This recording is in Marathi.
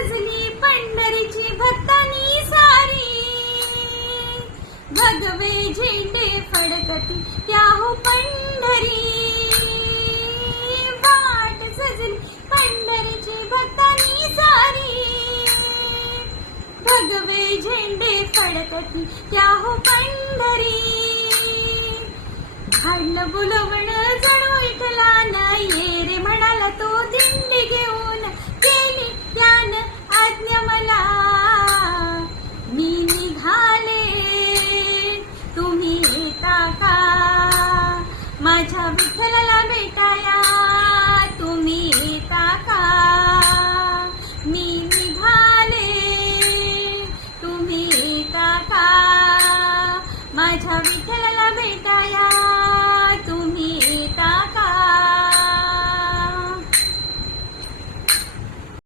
सजली पंढरीची भक्तांनी सारी, भगवे झेंडे फडकती त्या हो पंढरी, वाट सजली पंढरीची भक्तांनी सारी, भगवे झेंडे फडकती त्या हो पंढरी. धाडलं बोलवण जणू विठ्ठलानं, ये रे म्हणाला तो दिंड